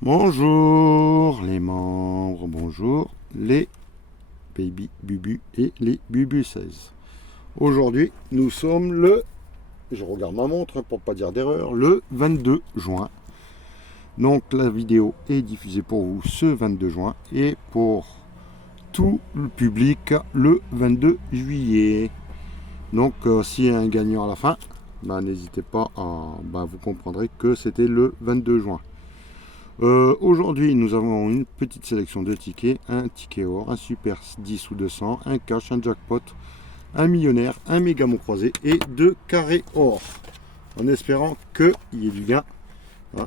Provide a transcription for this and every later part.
Bonjour les membres, bonjour les baby bubu et les bubu 16. Aujourd'hui, nous sommes je regarde ma montre pour pas dire d'erreur, le 22 juin. Donc la vidéo est diffusée pour vous ce 22 juin et pour tout le public le 22 juillet. Donc s'il y a un gagnant à la fin, n'hésitez pas à vous comprendrez que c'était le 22 juin. Aujourd'hui, nous avons une petite sélection de tickets, un ticket or, un super 10 ou 200, un cash, un jackpot, un millionnaire, un méga mot croisé et 2 carrés or. En espérant qu'il y ait du gain.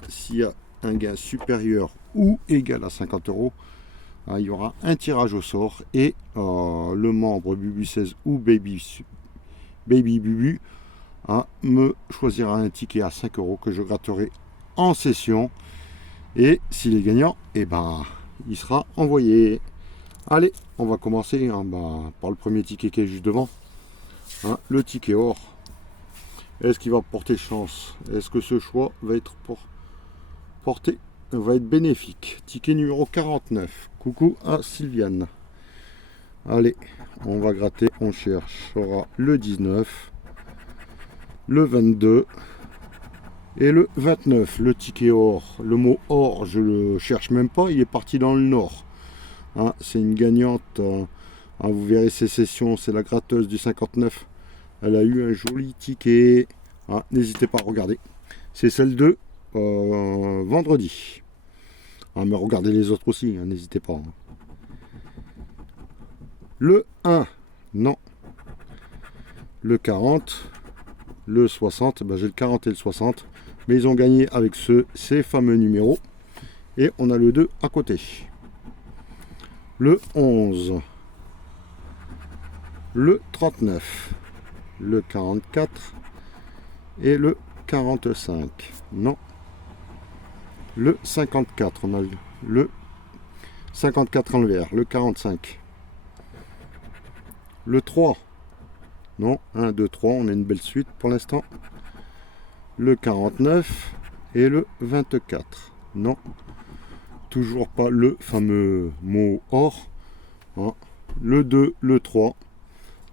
S'il y a un gain supérieur ou égal à 50 euros, il y aura un tirage au sort et le membre Bubu 16 ou Baby Bubu me choisira un ticket à 5 euros que je gratterai en session. Et s'il est gagnant, il sera envoyé. Allez, on va commencer par le premier ticket qui est juste devant. Le ticket or. Est-ce qu'il va porter chance? Est-ce que ce choix va être bénéfique? Ticket numéro 49. Coucou à Sylviane. Allez, on va gratter, on cherchera le 19, le 22. Et le 29, le ticket or. Le mot or, je le cherche même pas, il est parti dans le nord. C'est une gagnante. Vous verrez ses sessions, c'est la gratteuse du 59. Elle a eu un joli ticket. N'hésitez pas à regarder. C'est celle de vendredi. Mais regardez les autres aussi, n'hésitez pas. Le 1, non. Le 40, le 60, j'ai le 40 et le 60. Mais ils ont gagné avec ces fameux numéros. Et on a le 2 à côté. Le 11. Le 39. Le 44. Et le 45. Non. Le 54. On a le 54 en vert. Le 45. Le 3. Non. 1, 2, 3. On a une belle suite pour l'instant. Le 49 et le 24. Non, toujours pas le fameux mot or. Le 2, le 3.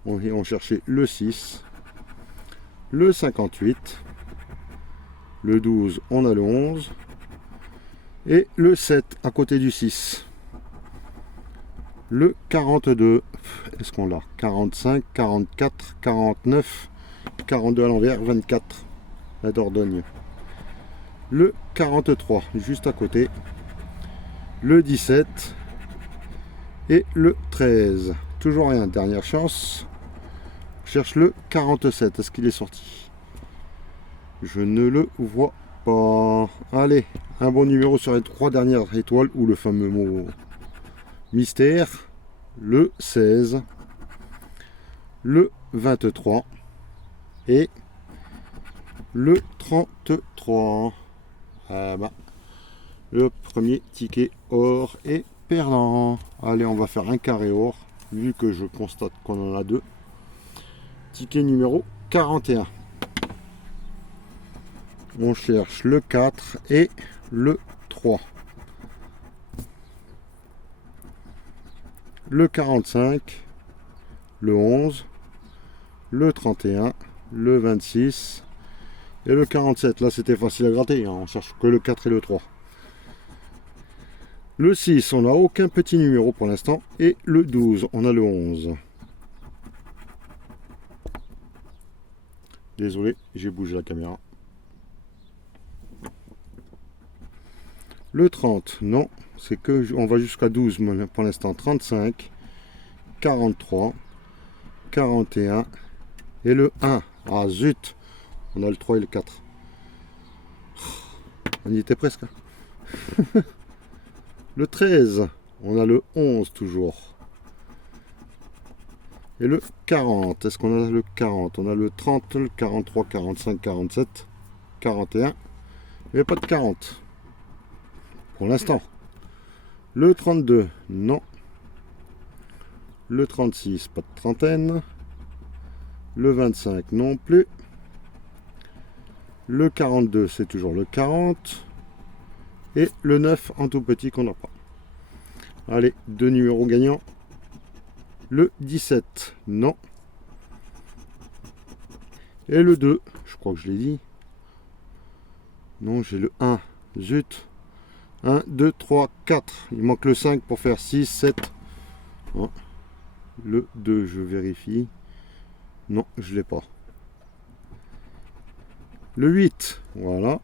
On cherchait le 6. Le 58. Le 12, on a le 11. Et le 7 à côté du 6. Le 42. Est-ce qu'on l'a? 45, 44, 49, 42 à l'envers, 24. La Dordogne. Le 43, juste à côté. Le 17 et le 13. Toujours rien, dernière chance. Je cherche le 47. Est-ce qu'il est sorti? Je ne le vois pas. Allez, un bon numéro sur les 3 dernières étoiles ou le fameux mot mystère. Le 16, le 23 et le 33. Le premier ticket or est perdant. Allez, on va faire un carré or, vu que je constate qu'on en a 2. Ticket numéro 41. On cherche le 4 et le 3. Le 45, le 11, le 31, le 26 et le 47. Là, c'était facile à gratter. On cherche que le 4 et le 3. Le 6, on n'a aucun petit numéro pour l'instant. Et le 12, on a le 11. Désolé, j'ai bougé la caméra. Le 30, non. C'est que on va jusqu'à 12 pour l'instant. 35, 43, 41 et le 1. Ah zut, on a le 3 et le 4. On y était presque. Le 13, on a le 11 toujours. Et le 40, est-ce qu'on a le 40? On a le 30, le 43, 45, 47, 41. Il n'y a pas de 40. Pour l'instant. Le 32, non. Le 36, pas de trentaine. Le 25, non plus. Le 42, c'est toujours le 40. et le 9 en tout petit qu'on n'a pas. Allez, 2 numéros gagnants. Le 17, non. Et le 2, je crois que je l'ai dit. Non, j'ai le 1, zut. 1, 2, 3, 4. Il manque le 5 pour faire 6, 7. Oh. Le 2, je vérifie. Non, je ne l'ai pas. Le 8, voilà.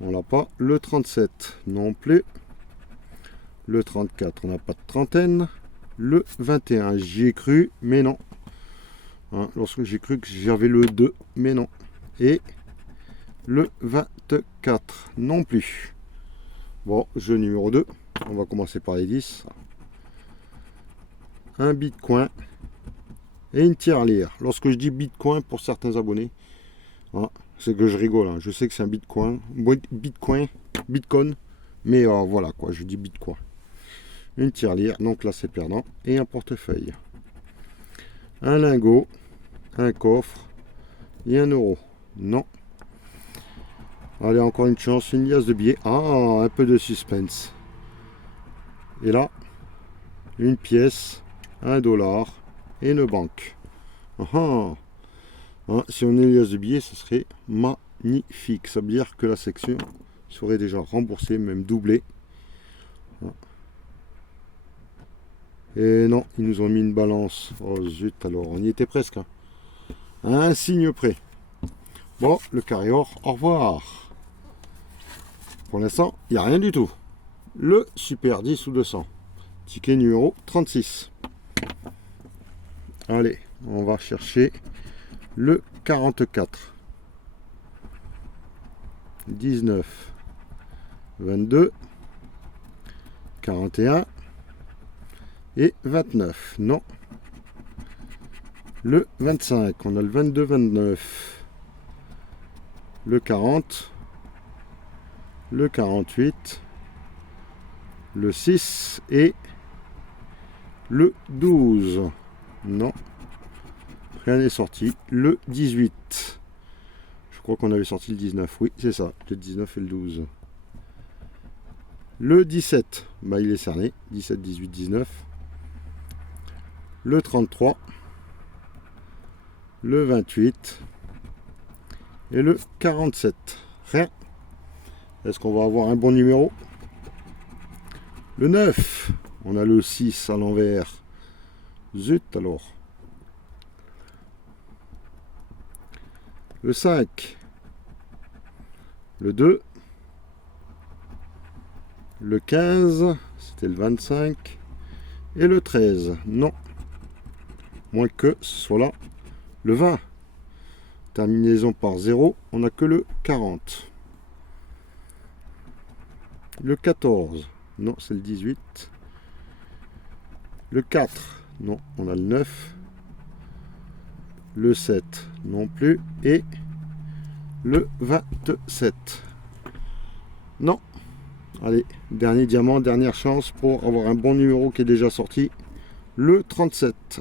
On l'a pas. Le 37, non plus. Le 34, on n'a pas de trentaine. Le 21, j'y ai cru, mais non. Hein, lorsque j'ai cru que j'avais le 2, mais non. Et le 24, non plus. Bon, jeu numéro 2. On va commencer par les 10. Un bitcoin et une tirelire. Lorsque je dis bitcoin pour certains abonnés, hein, c'est que je rigole. Hein. Je sais que c'est un bitcoin, mais voilà quoi, je dis bitcoin. Une tirelire, donc là c'est perdant, et un portefeuille. Un lingot, un coffre et 1 euro. Non. Allez, encore une chance, une liasse de billets. Ah, un peu de suspense. Et là, une pièce, $1 et une banque. Ah, ah. Si on a une liasse de billets, ce serait magnifique. Ça veut dire que la section serait déjà remboursée, même doublée. Ah. Et non, ils nous ont mis une balance. Oh zut, alors on y était presque. Hein. Un signe près. Bon, le carré or, au revoir. Pour l'instant, il n'y a rien du tout. Le Super 10 ou 200. Ticket numéro 36. Allez, on va chercher le 44. 19. 22. 41. Et 29, non. Le 25, on a le 22, 29. Le 40. Le 48. Le 6 et le 12. Non. Rien n'est sorti. Le 18. Je crois qu'on avait sorti le 19. Oui, c'est ça. Le 19 et le 12. Le 17, bah, il est cerné. 17, 18, 19. Le 33, le 28 et le 47. Rien. Est-ce qu'on va avoir un bon numéro? Le 9, on a le 6 à l'envers. Zut alors. Le 5, le 2, le 15, c'était le 25 et le 13. Non. Moins que ce soit là le 20. Terminaison par 0, on n'a que le 40. Le 14, non, c'est le 18. Le 4, non, on a le 9. Le 7, non plus. Et le 27. Non. Allez, dernier diamant, dernière chance pour avoir un bon numéro qui est déjà sorti. Le 37.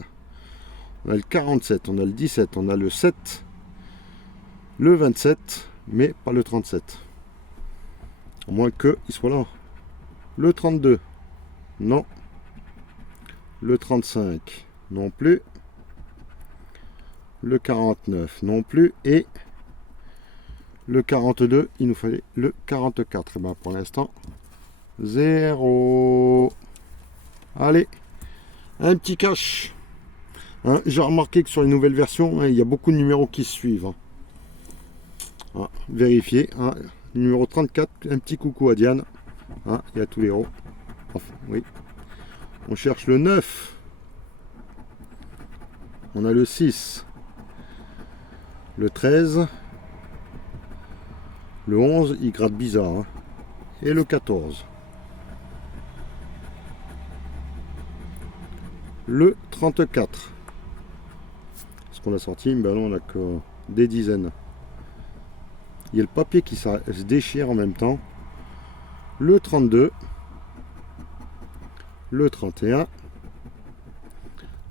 On a le 47, on a le 17, on a le 7, le 27, mais pas le 37. À moins qu'il soit là. Le 32, non. Le 35, non plus. Le 49, non plus. Et le 42, il nous fallait le 44. Et ben pour l'instant, 0. Allez, un petit cash. Hein, j'ai remarqué que sur les nouvelles versions, hein, il y a beaucoup de numéros qui se suivent. Hein. Ah, vérifiez. Hein, numéro 34, un petit coucou à Diane. Hein, il y a tous les héros. Enfin, oui. On cherche le 9. On a le 6. Le 13. Le 11, il gratte bizarre. Hein. Et le 14. Le 34. Qu'on a sorti, ben non, on a que des dizaines. Il y a le papier qui se déchire en même temps. Le 32, le 31,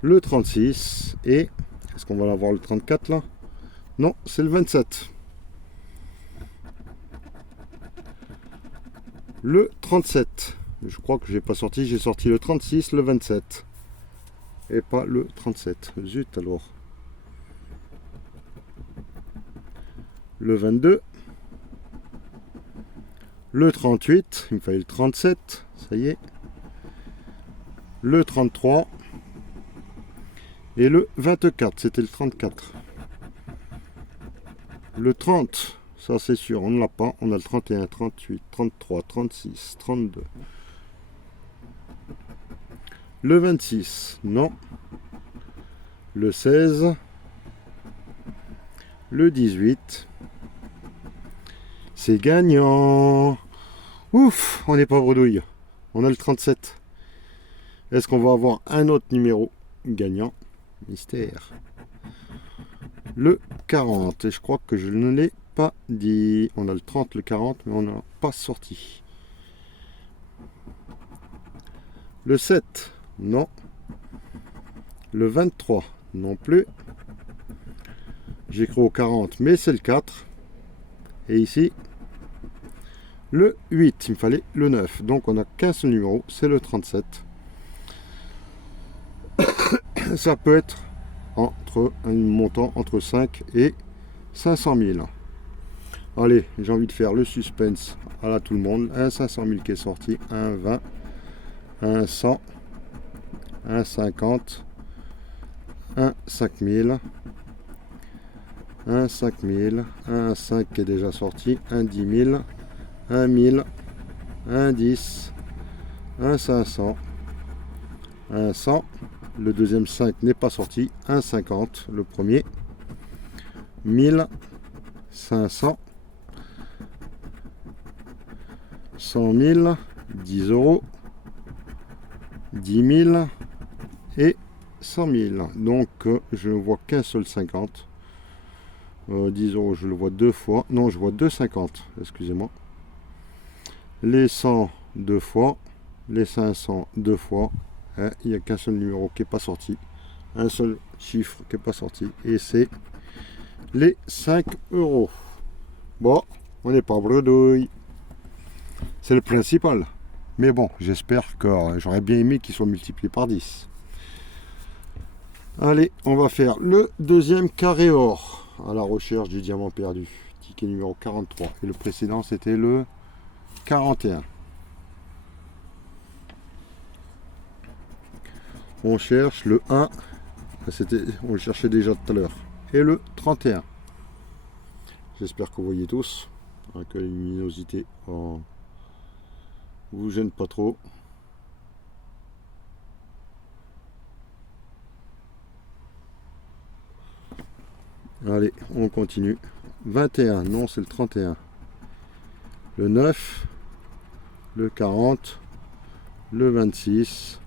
le 36 et est-ce qu'on va l'avoir le 34 là? Non, c'est le 27. Le 37. Je crois que j'ai pas sorti. J'ai sorti le 36, le 27. Et pas le 37. Zut alors. Le 22. Le 38. Il me fallait le 37. Ça y est. Le 33. Et le 24. C'était le 34. Le 30. Ça c'est sûr, on ne l'a pas. On a le 31, 38, 33, 36, 32. Le 26, non. Le 16. Le 18. C'est gagnant. Ouf, on n'est pas bredouille. On a le 37. Est-ce qu'on va avoir un autre numéro gagnant? Mystère. Le 40. Et je crois que je ne l'ai pas dit. On a le 30, le 40, mais on n'a pas sorti. Le 7, non. Le 23, non plus. J'ai cru au 40, mais c'est le 4. Et ici, le 8, il me fallait le 9. Donc on n'a qu'un seul numéro, c'est le 37. Ça peut être entre un montant entre 5 et 500 000. Allez, j'ai envie de faire le suspense à la tout le monde. Un 500 000 qui est sorti, un 20, un 100, un 50, un 5000, un 5000, un 5 qui est déjà sorti, un 10 000, un 1000, un 10, un 500, un 100. Le deuxième 5 n'est pas sorti, un 50, le premier, 1000, 500, 100 000, 10 euros, 10 000 et 100 000. Donc je ne vois qu'un seul 50. 10 euros, je le vois deux fois. Non, je vois 2,50, excusez-moi. Les 100 deux fois, les 500 deux fois. Il n'y a qu'un seul numéro qui n'est pas sorti. Un seul chiffre qui n'est pas sorti. Et c'est les 5 euros. Bon, on n'est pas bredouille. C'est le principal. Mais bon, j'espère que j'aurais bien aimé qu'il soit multiplié par 10. Allez, on va faire le deuxième carré or à la recherche du diamant perdu. Ticket numéro 43. Et le précédent, c'était le 41. On cherche le 1. On le cherchait déjà tout à l'heure. Et le 31. J'espère que vous voyez tous. Que la luminosité vous gêne pas trop. Allez, on continue. 21, non, c'est le 31. Le 9, le 40, le 26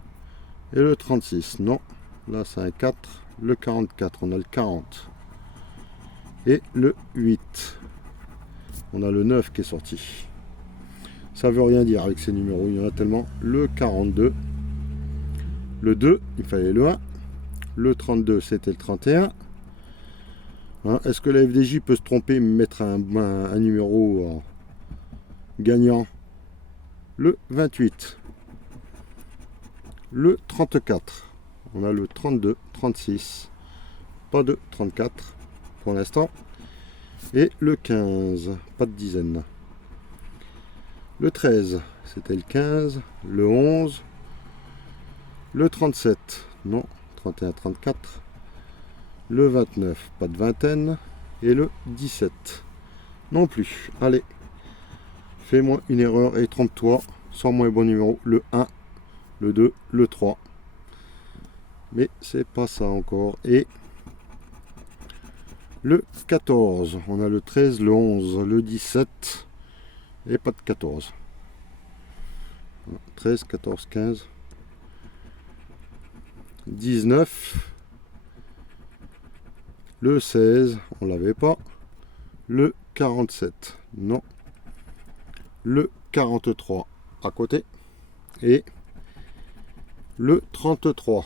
et le 36. Non, là c'est un 4. Le 44, on a le 40. Et le 8. On a le 9 qui est sorti. Ça veut rien dire avec ces numéros, il y en a tellement. Le 42. Le 2, il fallait le 1. Le 32, c'était le 31. Hein, est-ce que la FDJ peut se tromper et mettre un numéro gagnant? Le 28. Le 34. On a le 32, 36. Pas de 34 pour l'instant. Et le 15. Pas de dizaine. Le 13. C'était le 15. Le 11. Le 37. Non. 31, 34. Le 29, pas de vingtaine. Et le 17, non plus. Allez, fais-moi une erreur et trompe-toi. Sors-moi un bon numéro. Le 1, le 2, le 3. Mais c'est pas ça encore. Et le 14. On a le 13, le 11, le 17. Et pas de 14. 13, 14, 15. 19. Le 16, on l'avait pas. Le 47, non. Le 43, à côté. Et le 33,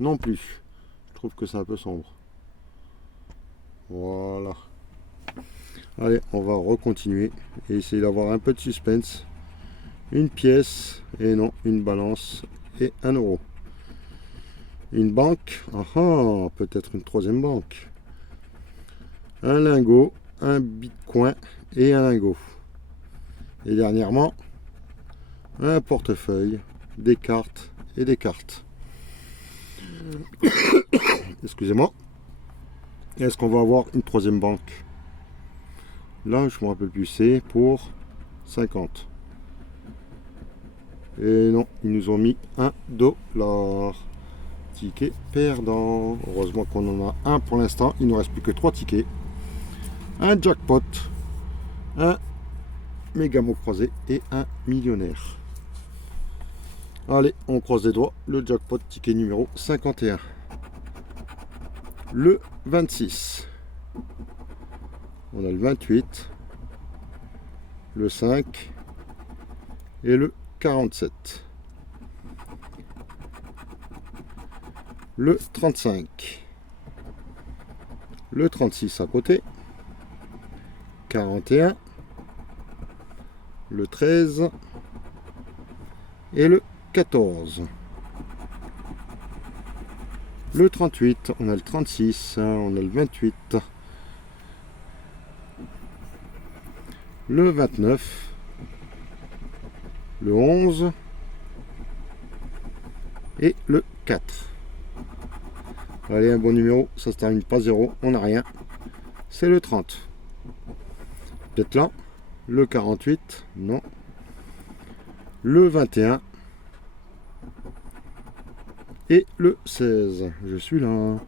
non plus. Je trouve que c'est un peu sombre. Voilà. Allez, on va recontinuer et essayer d'avoir un peu de suspense. une pièce, et non, une balance et 1 euro. Une banque, peut-être une troisième banque. Un lingot, un bitcoin et un lingot. Et dernièrement, un portefeuille, des cartes et des cartes. Excusez-moi. Est-ce qu'on va avoir une troisième banque? Là, je ne me rappelle plus, c'est pour 50. Et non, ils nous ont mis $1. Ticket perdant. Heureusement qu'on en a un pour l'instant. Il ne nous reste plus que 3 tickets. Un jackpot, un méga mot croisé et un millionnaire. Allez, on croise les doigts. Le jackpot, ticket numéro 51. Le 26. On a le 28. Le 5. Et le 47. Le 35. Le 36 à côté. 41. Le 13. Et le 14. Le 38, on a le 36, on a le 28, le 29, le 11 et le 4. Allez, un bon numéro, ça se termine pas 0, on n'a rien. C'est le 30. Peut-être là. Le 48, non. Le 21. Et le 16, je suis là.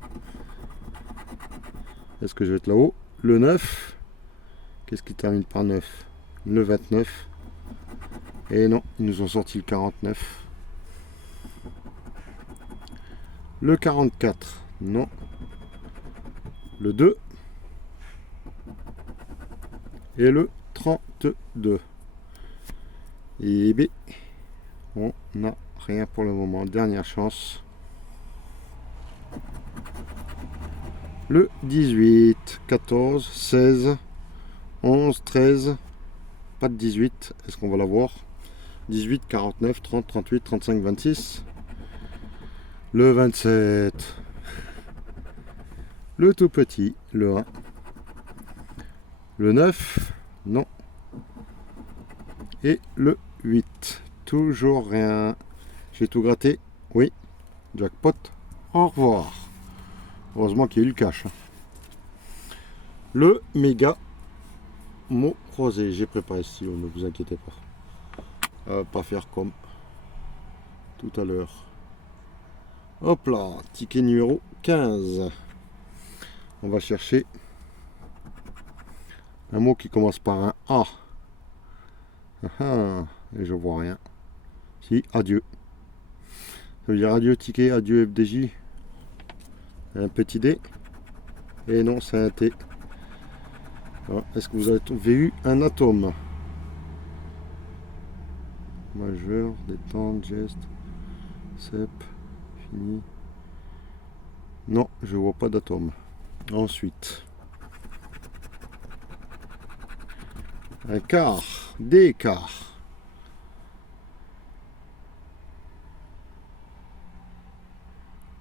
Est-ce que je vais être là-haut? Le 9. Qu'est-ce qui termine par 9? Le 29. Et non, ils nous ont sorti le 49. Le 44, non. Le 2. Et le 32. Et B, on n'a rien pour le moment. Dernière chance. Le 18, 14, 16, 11, 13, pas de 18, est-ce qu'on va l'avoir? 18, 49, 30, 38, 35, 26, le 27, le tout petit, le 1, le 9, non, et le 8, toujours rien. J'ai tout gratté, oui, jackpot, au revoir. Heureusement qu'il y a eu le cash. Le méga mot croisé. J'ai préparé ce stylo, ne vous inquiétez pas. Pas faire comme tout à l'heure. Hop là, ticket numéro 15. On va chercher un mot qui commence par un A. Et je vois rien. Si, adieu. Ça veut dire adieu ticket, adieu FDJ. Un petit D. Et non, c'est un T. Est-ce que vous avez eu un atome? Majeur, détente, geste, cep, fini. Non, je vois pas d'atome. Ensuite, un quart, des quarts.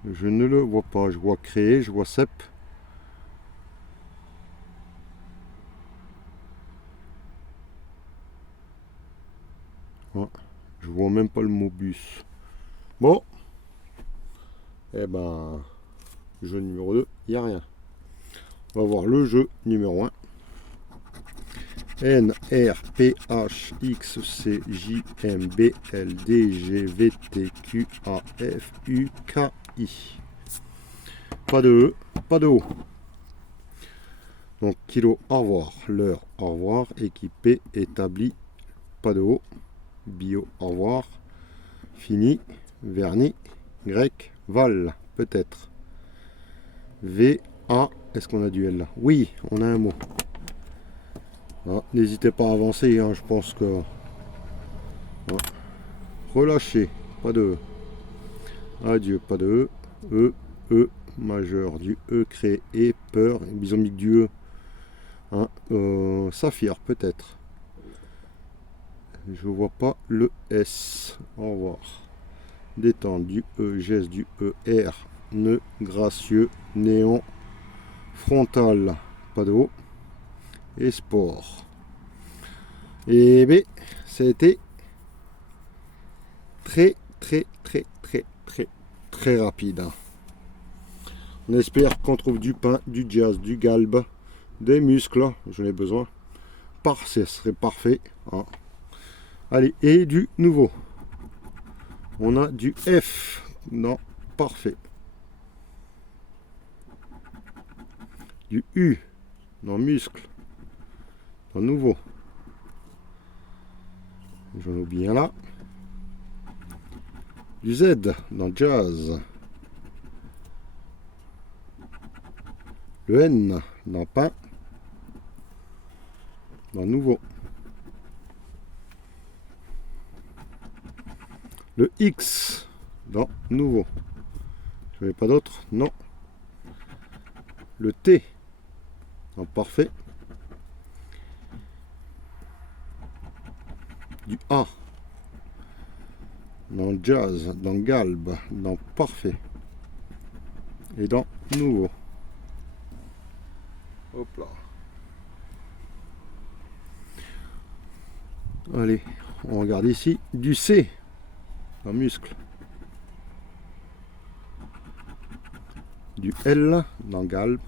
Je ne le vois pas. Je vois créer, je vois cep. Je vois même pas le mot bus. Bon. Eh ben, jeu numéro 2, il n'y a rien. On va voir le jeu numéro 1. N, R, P, H, X, C, J, M, B, L, D, G, V, T, Q, A, F, U, K, I. Pas de E, pas de O. Donc, kilo, au revoir. L'heure, au revoir. Équipé, établi, pas de O. Bio, au revoir. Fini, vernis, grec, val, peut-être. V, A, est-ce qu'on a du L là? Oui, on a un mot. N'hésitez pas à avancer, je pense que... Relâchez, pas de E. Adieu, pas de E. E, majeur, du E, créé, et peur, ils ont mis du E. Saphir, peut-être. Je vois pas le S. Au revoir. Détente, du E, geste, du E, R, nœud, gracieux, néon, frontal, pas de haut, et sport. Et B, ça a été très rapide. On espère qu'on trouve du pain, du jazz, du galbe, des muscles, j'en ai besoin. Ce serait parfait. Hein. Allez, et du nouveau. On a du F. Non, parfait. Du U. Non, muscle. Non, nouveau. J'en oublie un là. Du Z dans jazz. Le N dans pain. Dans nouveau. Le X dans nouveau. Je n'ai pas d'autre. Non. Le T dans parfait. Du A dans jazz, dans galbe, dans parfait et dans nouveau. Hop là. Allez, on regarde ici du C dans muscle, du L dans galbe,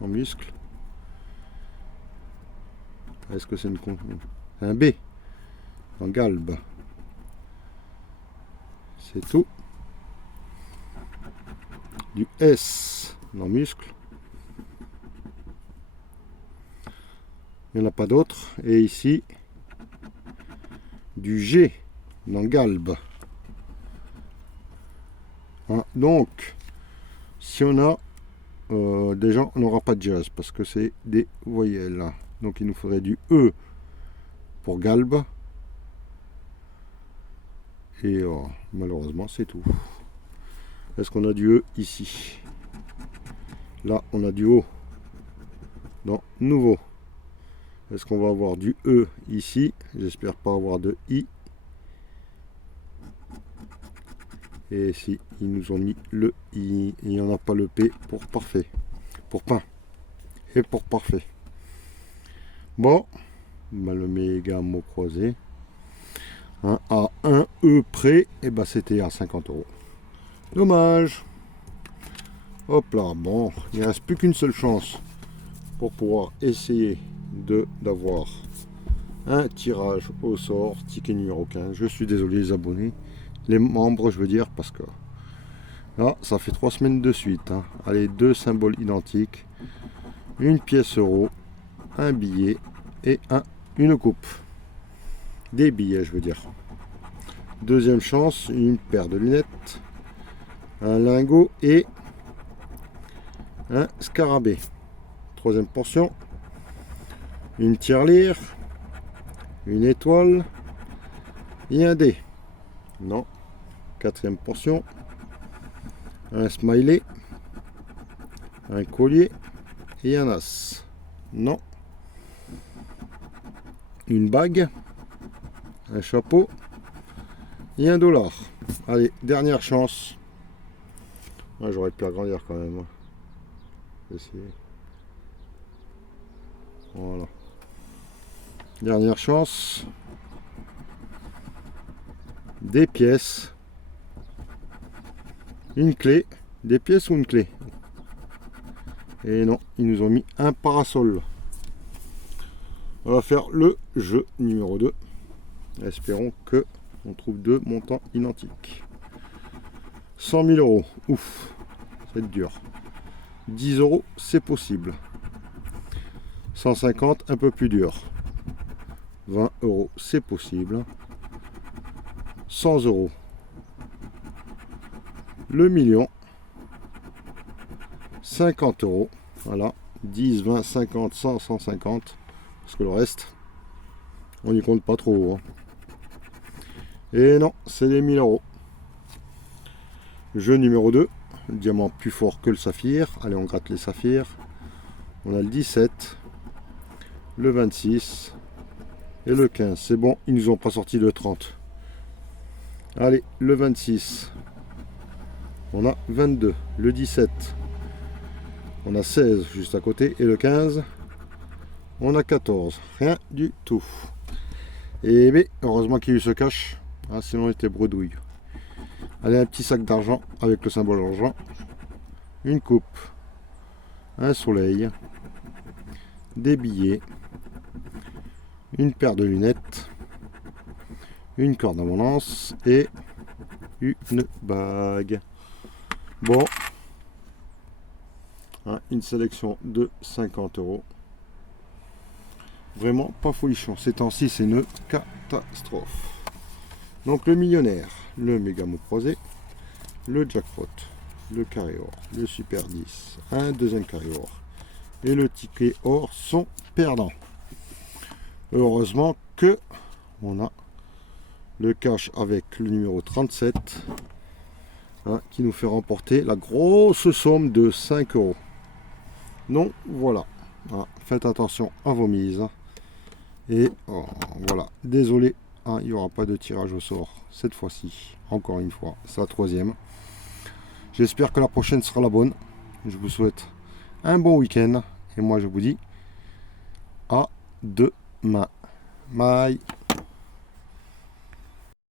en muscle. Est-ce que c'est un B dans galbe? C'est tout. Du S dans muscle. Il n'y en a pas d'autre. Et ici, du G dans galbe. Hein, donc, si on a déjà, on n'aura pas de jazz parce que c'est des voyelles. Donc, il nous faudrait du E pour galbe. Et malheureusement, c'est tout. Est-ce qu'on a du E ici? Là, on a du O. Non, nouveau. Est-ce qu'on va avoir du E ici? J'espère pas avoir de I. Et si, ils nous ont mis le I. Il n'y en a pas le P pour parfait. Pour pain. Et pour parfait. Bon. Bah, le méga mot croisé. Hein, à 1 E près, et bah c'était à 50 €. Dommage. Hop là, bon, il ne reste plus qu'une seule chance pour pouvoir essayer d'avoir un tirage au sort, ticket numéro 15. Je suis désolé les abonnés, les membres je veux dire, parce que là ça fait 3 semaines de suite. Hein. Allez, 2 symboles identiques, une pièce euro, un billet et une coupe. Des billets je veux dire. Deuxième chance, une paire de lunettes, un lingot et un scarabée. Troisième portion, une tirelire, une étoile et un dé. Non. Quatrième portion, un smiley, un collier et un as. Non. Une bague, un chapeau et un dollar. Allez, dernière chance. Ah, j'aurais pu agrandir quand même. Essayer. Voilà. Dernière chance. Des pièces. Une clé. Des pièces ou une clé? Et non, ils nous ont mis un parasol. On va faire le jeu numéro 2. Espérons que on trouve 2 montants identiques. 100 000 €. Ouf, ça va être dur. 10 €, c'est possible. 150, un peu plus dur. 20 €, c'est possible. 100 €. Le million. 50 €. Voilà. 10, 20, 50, 100, 150. Parce que le reste, on n'y compte pas trop. Hein. Et non, c'est les 1000 €. Jeu numéro 2. Le diamant plus fort que le saphir. Allez, on gratte les saphirs. On a le 17. Le 26. et le 15. C'est bon, ils nous ont pas sorti le 30. Allez, le 26. On a 22. Le 17. On a 16 juste à côté. Et le 15. On a 14. Rien du tout. Et bien, heureusement qu'il y a eu ce cash. Ah, sinon, il était bredouille. Allez, un petit sac d'argent avec le symbole argent. Une coupe. Un soleil. Des billets. Une paire de lunettes. Une corde d'abondance. Et une bague. Bon. Hein, une sélection de 50 €. Vraiment pas folichon. Ces temps-ci, c'est une catastrophe. Donc le millionnaire, le méga mot croisé, le jackpot, le carré or, le super 10, un deuxième carré or et le ticket or sont perdants. Heureusement que on a le cash avec le numéro 37 hein, qui nous fait remporter la grosse somme de 5 €. Donc voilà, hein, faites attention à vos mises. Et oh, voilà, désolé, hein, il n'y aura pas de tirage au sort cette fois-ci. Encore une fois, c'est la troisième. J'espère que la prochaine sera la bonne. Je vous souhaite un bon week-end. Et moi, je vous dis à demain. Bye.